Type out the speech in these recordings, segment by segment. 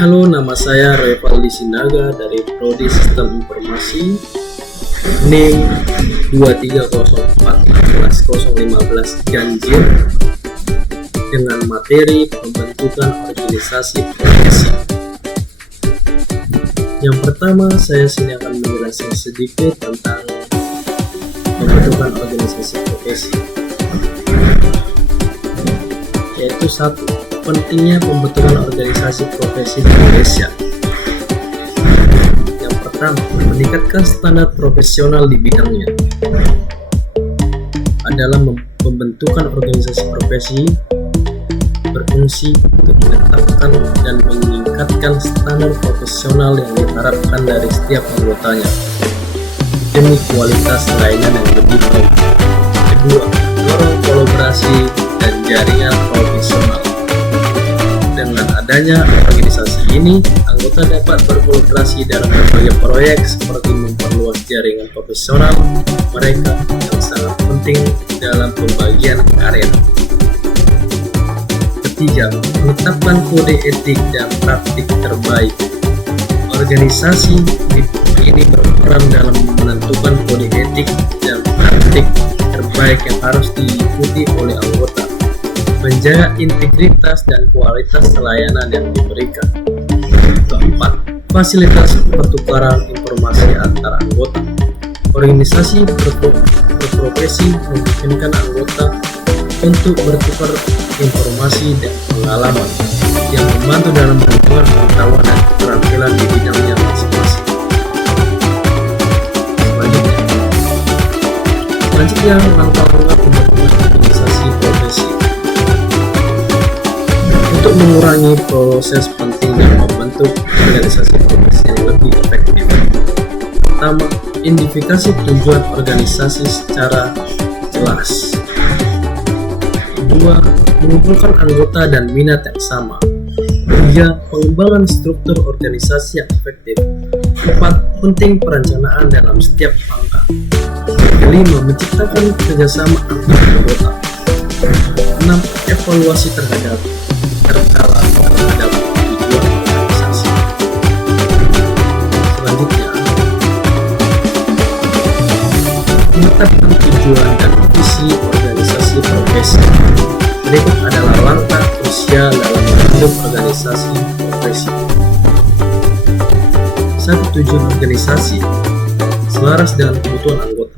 Halo, nama saya Revaldi Sinaga dari Prodi Sistem Informasi NIM 230414015 Ganjil dengan materi pembentukan organisasi profesi. Yang pertama, saya sini akan menjelaskan sedikit tentang pembentukan organisasi profesi, yaitu satu, pentingnya pembentukan organisasi profesi di Indonesia. Yang pertama, meningkatkan standar profesional di bidangnya. Adalah pembentukan organisasi profesi berfungsi untuk menetapkan dan meningkatkan standar profesional yang diharapkan dari setiap anggotanya demi kualitas layanan yang lebih baik. Kedua, mendorong kolaborasi dan jaringan profesional. Dengan adanya organisasi ini, anggota dapat berkolaborasi dalam berbagai proyek seperti memperluas jaringan profesional mereka yang sangat penting dalam pembagian karya. Ketiga, menetapkan kode etik dan praktik terbaik. Organisasi ini berperan dalam menentukan kode etik dan praktik terbaik yang harus diikuti oleh anggota, menjaga integritas dan kualitas pelayanan yang diberikan. Keempat, fasilitas pertukaran informasi antar anggota. Organisasi berprofesi memungkinkan anggota untuk bertukar informasi dan pengalaman yang membantu dalam mengembangkan pengetahuan dan keterampilan di bidangnya masing-masing. Selanjutnya, langkah-langkah pembentukan organisasi profesi. Untuk mengurangi proses penting dalam membentuk organisasi profesi yang lebih efektif. Pertama, identifikasi tujuan organisasi secara jelas. Kedua, mengumpulkan anggota dan minat yang sama. Tiga, pengembangan struktur organisasi yang efektif. Empat, penting perencanaan dalam setiap langkah. Kelima, menciptakan kerjasama antar anggota. Enam, evaluasi terhadap tujuan organisasi. Selanjutnya, menetapkan tujuan dan visi organisasi profesi. Berikut adalah langkah krusial dalam membentuk organisasi profesi. 1. Tujuan organisasi selaras dengan kebutuhan anggota.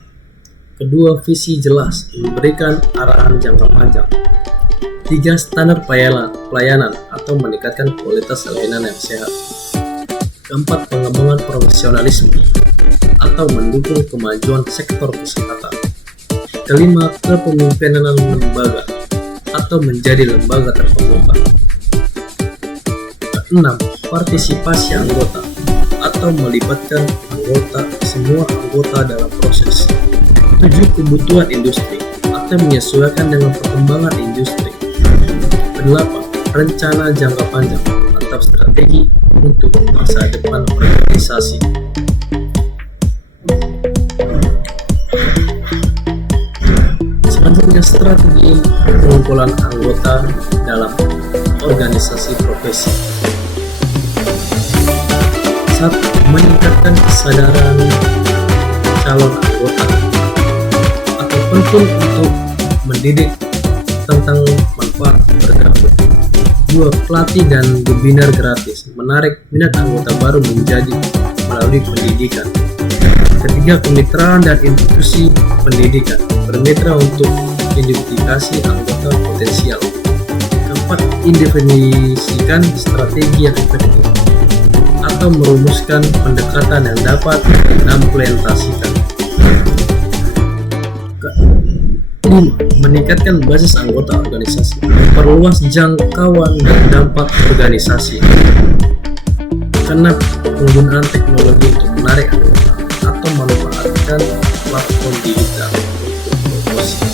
Kedua, visi jelas memberikan arahan jangka panjang. 3. Standar pelayanan atau meningkatkan kualitas layanan yang sehat. Keempat, pengembangan profesionalisme atau mendukung kemajuan sektor kesehatan. Kelima, kepemimpinan lembaga atau menjadi lembaga terkemuka. Keenam, partisipasi anggota atau melibatkan semua anggota dalam proses. 7. Kebutuhan industri atau menyesuaikan dengan perkembangan industri. 8. Rencana jangka panjang atau strategi untuk masa depan organisasi. Selanjutnya, strategi pengumpulan anggota dalam organisasi profesi. 1. Meningkatkan kesadaran calon anggota atau penting untuk mendidik tentang manfaat bergabung. 2. Pelatih dan webinar gratis menarik minat anggota baru menjadi melalui pendidikan. Ketiga, kemitraan dan institusi pendidikan bermitra untuk identifikasi anggota potensial. Keempat, mendefinisikan strategi yang efektif atau merumuskan pendekatan yang dapat diimplementasikan. Kelima, meningkatkan basis anggota organisasi, memperluas jangkauan dan dampak organisasi. Keenam, penggunaan teknologi untuk menarik anggota atau memanfaatkan platform digital untuk promosi.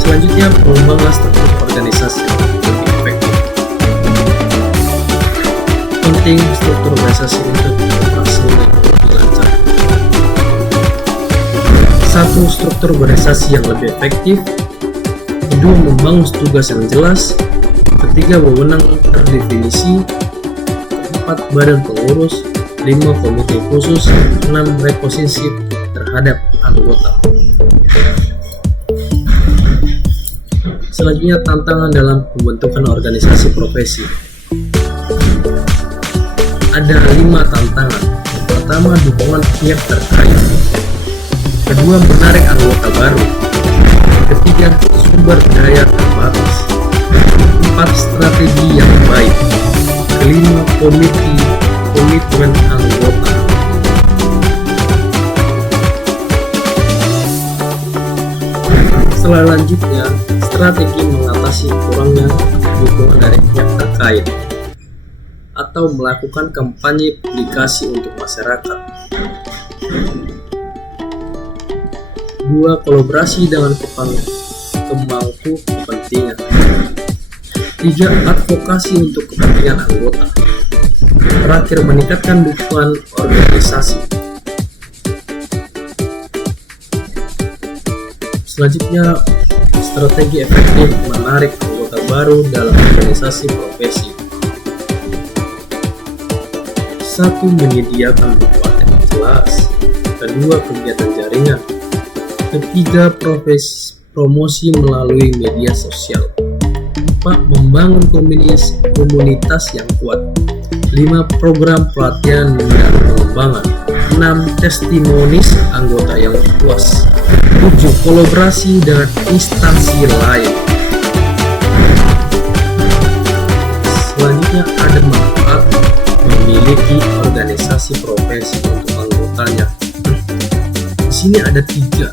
Selanjutnya, pengembangan struktur organisasi lebih efektif. Penting struktur organisasi untuk operasinya lebih lancar. 1. Struktur organisasi yang lebih efektif. Kedua, membangun tugas yang jelas. ketiga, wewenang terdefinisi. Keempat, badan pengurus. 5, komite khusus. 6, reposisi terhadap anggota. Selanjutnya, tantangan dalam pembentukan organisasi profesi. Ada 5 tantangan. Pertama, dukungan pihak terkait. Kedua, menarik anggota baru. Ketiga, sumber daya terbatas. 4, strategi yang baik. Kelima, komitmen anggota. Selanjutnya, strategi mengatasi kurangnya dukungan dari pihak terkait atau melakukan kampanye publikasi untuk masyarakat. 2, kolaborasi dengan pemangku kepentingan. 3, advokasi untuk kepentingan anggota. Terakhir, meningkatkan dukungan organisasi. Selanjutnya, strategi efektif menarik anggota baru dalam organisasi profesi. 1, menyediakan dukungan yang jelas. Kedua, kegiatan jaringan. Ketiga, promosi melalui media sosial. 4, membangun komunitas yang kuat. 5, program pelatihan dan pengembangan. 6, testimonis anggota yang puas. 7, kolaborasi dengan instansi lain. Selanjutnya, ada manfaat memiliki organisasi profesi untuk anggotanya. Di sini ada 3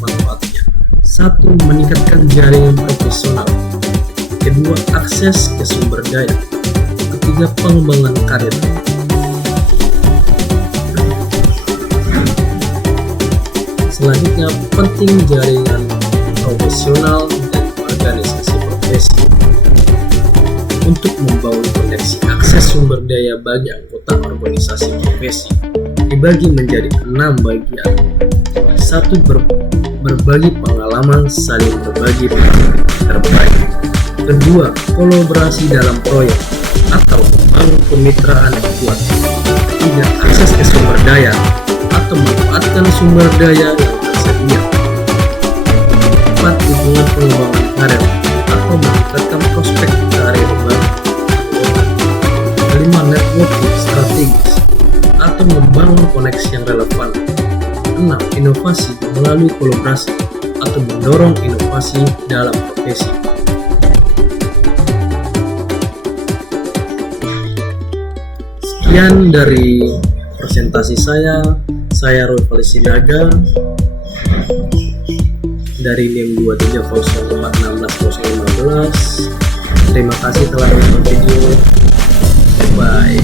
manfaatnya. 1, meningkatkan jaringan profesional. Kedua, akses ke sumber daya. Ketiga, pengembangan karir. Selanjutnya, penting jaringan profesional dan organisasi profesi untuk membangun koneksi akses sumber daya bagi anggota organisasi profesi dibagi menjadi 6 bagian. 1, berbagi pengalaman, saling berbagi pengalaman terbaik. Kedua, kolaborasi dalam proyek atau membangun kemitraan yang kuat. Ketiga, akses ke sumber daya atau memanfaatkan sumber daya yang tersedia. 4, hubungan pengembangan karir atau meningkatkan prospek karir bagi anggota. 5, networking strategis atau membangun koneksi yang relevan. 6, inovasi melalui kolaborasi atau mendorong inovasi dalam profesi. Sekian dari presentasi saya Roy Valisidaga dari NIM 23041615. Terima kasih telah menonton video. Bye.